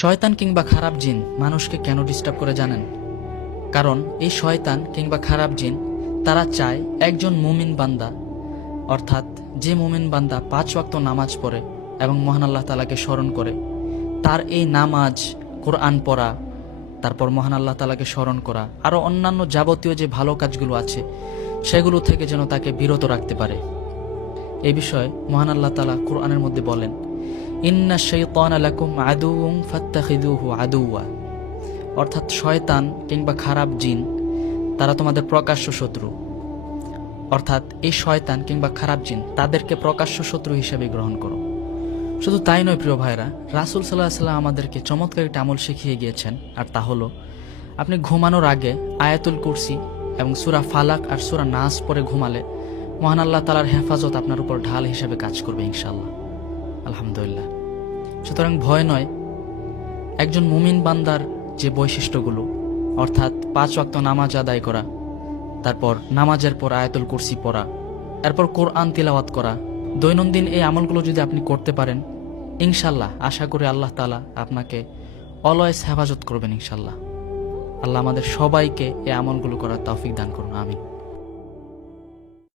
শয়তান কিংবা খারাপ জিন মানুষকে কেন ডিস্টার্ব করে জানেন? কারণ এই শয়তান কিংবা খারাপ জিন তারা চায় একজন মুমিন বান্দা, অর্থাৎ যে মুমিন বান্দা 5 ওয়াক্ত নামাজ পড়ে এবং মহান আল্লাহ তাআলাকে স্মরণ করে, তার এই নামাজ, কোরআন পড়া, তারপর মহান আল্লাহ তাআলাকে স্মরণ করা, আরও অন্যান্য যাবতীয় যে ভালো কাজগুলো আছে সেগুলো থেকে যেন তাকে বিরত রাখতে পারে। এই বিষয়ে মহান আল্লাহ তাআলা কোরআনের মধ্যে বলেন, ইন্না শাইতানা লাকুম আদুউন ফাত্তাখিযুহু আদুওয়া, অর্থাৎ শয়তান কিংবা খারাপ জিন তারা তোমাদের প্রকাশ্য শত্রু। অর্থাৎ এই শয়তান কিংবা খারাপ জিন তাদেরকে প্রকাশ্য শত্রু হিসেবে গ্রহণ করো। শুধু তাই নয় প্রিয় ভাইরা, রাসূল সাল্লাল্লাহু আলাইহি ওয়াসাল্লাম আমাদেরকে চমৎকার একটা আমল শিখিয়ে গিয়েছেন, আর তা হলো আপনি ঘুমানোর আগে আয়াতুল কুরসি এবং সূরা ফালাক আর সূরা নাস পড়ে ঘুমালে মহান আল্লাহ তাআলার হেফাজত আপনার উপর ঢাল হিসেবে কাজ করবে ইনশাআল্লাহ। আলহামদুলিল্লাহ। সুতরাং ভয় নয়, একজন মুমিন বান্দার যে বৈশিষ্ট্যগুলো, অর্থাৎ 5 ওয়াক্ত নামাজ আদায় করা, তারপর নামাজের পর আয়াতুল কুরসি পড়া, এরপর কোরআন তিলাওয়াত করা, দৈনন্দিন এই আমলগুলো যদি আপনি করতে পারেন, ইনশাল্লাহ আশা করি আল্লাহ তাআলা আপনাকে অলওয়েজ হেফাজত করবেন ইনশাল্লাহ। আল্লাহ আমাদের সবাইকে এই আমলগুলো করার তৌফিক দান করুন, আমিন।